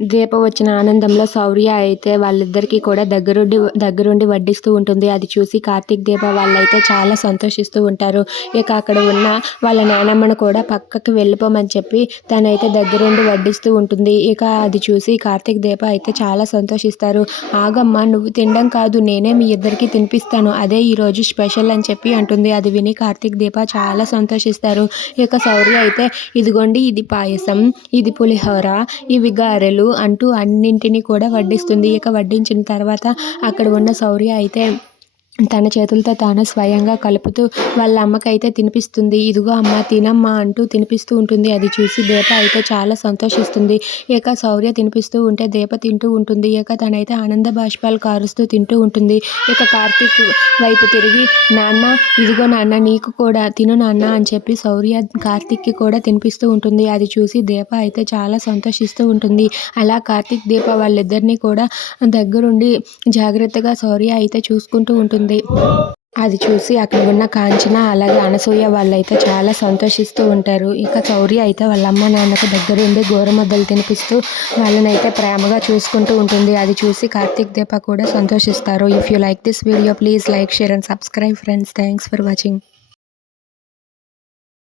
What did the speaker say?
దీప వచ్చిన ఆనందంలో శౌర్య అయితే వాళ్ళిద్దరికీ కూడా దగ్గరుండి వడ్డిస్తూ ఉంటుంది. అది చూసి కార్తీక్, దీప వాళ్ళైతే చాలా సంతోషిస్తూ ఉంటారు. ఇక అక్కడ ఉన్న వాళ్ళ నానమ్మను కూడా పక్కకి వెళ్ళిపోమని చెప్పి తనైతే దగ్గరుండి వడ్డిస్తూ ఉంటుంది. ఇక అది చూసి కార్తీక్, దీప అయితే చాలా సంతోషిస్తారు. ఆగమ్మా, నువ్వు తినడం కాదు, నేనే మీ ఇద్దరికీ తినిపిస్తాను, అదే ఈరోజు స్పెషల్ అని చెప్పి అంటుంది. అది విని కార్తీక్, దీప చాలా సంతోషిస్తారు. ఇక శౌర్య అయితే ఇదిగోండి, ఇది పాయసం, ఇది పులిహోర, ఇవి గారెలు అంటూ అన్నింటినీ కూడా వడ్డిస్తుంది. ఇక వడ్డించిన తర్వాత అక్కడ ఉన్న శౌర్య అయితే తన చేతులతో తాను స్వయంగా కలుపుతూ వాళ్ళ అమ్మకైతే తినిపిస్తుంది. ఇదిగో అమ్మ, తినమ్మా అంటూ తినిపిస్తూ ఉంటుంది. అది చూసి దీప అయితే చాలా సంతోషిస్తుంది. ఇక శౌర్య తినిపిస్తూ ఉంటే దీప తింటూ ఉంటుంది. ఇక తనైతే ఆనంద బాష్పాలు కారుస్తూ తింటూ ఉంటుంది. ఇక కార్తీక్ వైపు తిరిగి, నాన్న, ఇదిగో నాన్న, నీకు కూడా తిను నాన్న అని చెప్పి శౌర్య కార్తీక్కి కూడా తినిపిస్తూ ఉంటుంది. అది చూసి దీప అయితే చాలా సంతోషిస్తూ ఉంటుంది. అలా కార్తీక్, దీప వాళ్ళిద్దరినీ కూడా దగ్గరుండి జాగ్రత్తగా శౌర్య అయితే చూసుకుంటూ ఉంటుంది. అది చూసి అక్కడ ఉన్న కాంచన, అలాగే అనసూయ వాళ్ళైతే చాలా సంతోషిస్తూ ఉంటారు. ఇక శౌర్య అయితే వాళ్ళ అమ్మ నాన్నకు దగ్గరుండి గోరుముద్దలు తినిపిస్తూ వాళ్ళనైతే ప్రేమగా చూసుకుంటూ ఉంటుంది. అది చూసి కార్తీక్, దీప కూడా సంతోషిస్తారు. If you like this video, please like, share and subscribe friends. Thanks for watching.